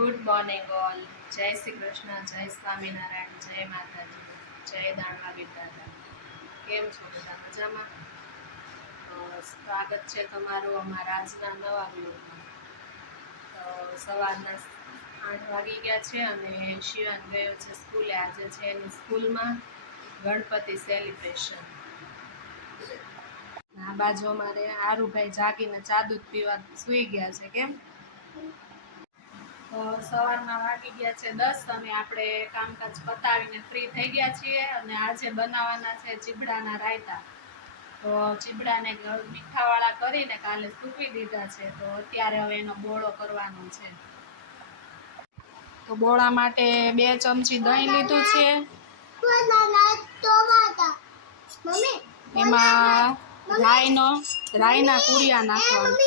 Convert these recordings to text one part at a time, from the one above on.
Good morning all. જય શ્રી કૃષ્ણ, જય સ્વામિનારાયણ, જય માતાજી, જય દાણવા બેટા. કેમ છો બધા? મજામાં? સ્વાગત છે તમારું અમારા આજના નવા બ્લોગમાં. તો સવારના 8 વાગી ગયા છે અને શિવાન ગયો છે સ્કૂલે. આજે છે એની સ્કૂલમાં ગણપતિ સેલિબ્રેશન. આ બાજુ અમારે આરુભાઈ જાગીને ચા દૂધ પીવા સૂઈ ગયા છે. કેમ? તો સવારના વાગી ગયા છે 10 અને આપણે કામકાજ પતાવીને ફ્રી થઈ ગયા છીએ અને આજે બનાવવાના છે ચીબડાના રાયતા. તો ચીબડાને મીઠાવાળા કરીને કાલે સૂકવી દીધા છે, તો અત્યારે હવે એનો બોળો કરવાનો છે. તો બોળા માટે 2 ચમચી દહીં લીધું છે. એમાં રાઈના કુરિયા નાખવાના.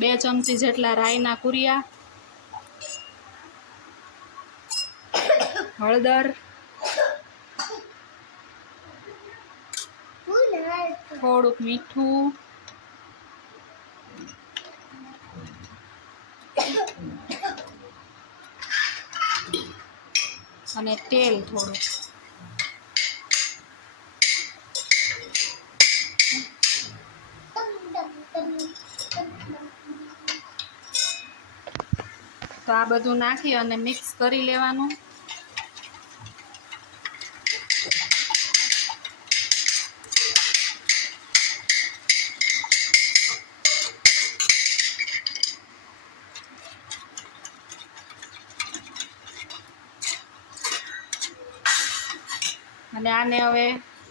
2 ચમચી જેટલા રાઈના કુરિયા, હળદર, થોડુંક મીઠું, અને તેલ થોડું. તો આ બધું નાખી અને મિક્સ કરી લેવાનું. અને આને હવે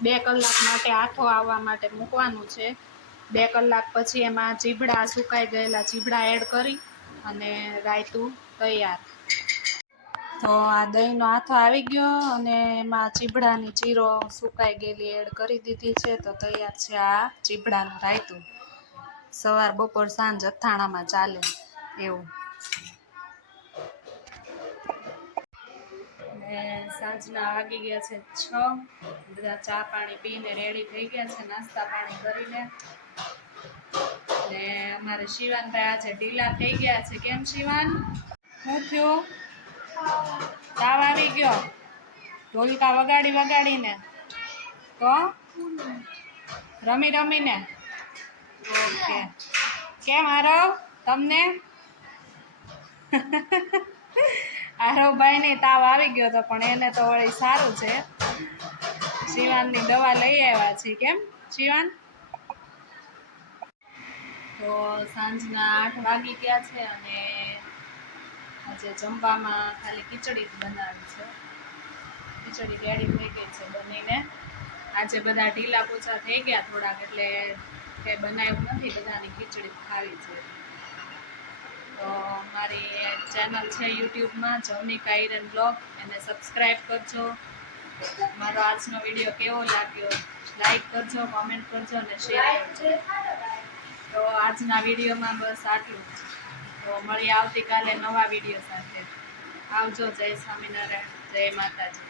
2 કલાક માટે આથો આવવા માટે મૂકવાનું છે. 2 કલાક પછી એમાં ચીબડા, સુકાઈ ગયેલા ચીબડા એડ કરી અને રાયતું તૈયાર. તો આ દહીંનો આથો આવી ગયો અને એમાં ચીબડાની ચીરો સુકાઈ ગયેલી એડ કરી દીધી છે. તો તૈયાર છે આ ચીબડાનું રાયતું. સવાર, બપોર, સાંજ અથાણામાં ચાલે એવું. ને સાંજના વાગી ગયા છે 6. બધા ચા પાણી પીને રેડી થઈ ગયા છે, નાસ્તા પાણી કરીને. ને અમારે શિવાનભાઈ આજે ઢીલા થઈ ગયા છે. કેમ શિવાન? શું થયું? તાવ આવી ગયો? ઢોલકા વગાડીને? તો રમીને? ઓકે. કેમ આરવ? તમને? આરવભાઈને તાવ આવી ગયો હતો, પણ એને તો વળી સારું છે. શિવાનની દવા લઈ આવ્યા છે. કેમ શિવાન? તો સાંજના 8 વાગી ગયા છે અને આજે જમવામાં ખાલી ખીચડી જ બનાવી છે. ખીચડી રેડી થઈ ગઈ છે બનીને. આજે બધા ઢીલા પોચા થઈ ગયા થોડાક, એટલે કંઈ બનાવ્યું નથી, બધાની ખીચડી ખાવી છે. તો મારી ચેનલ છે યુટ્યુબમાં જવનિકા આયરન બ્લોગ, એને સબસ્ક્રાઈબ કરજો. મારો આજનો વિડીયો કેવો લાગ્યો લાઈક કરજો, કોમેન્ટ કરજો અને શેર કરજો. તો આજના વિડીયોમાં બસ આટલું જ. તો મળીએ આવતીકાલે નવા વિડીયો સાથે. આવજો. જય સ્વામિનારાયણ, જય માતાજી.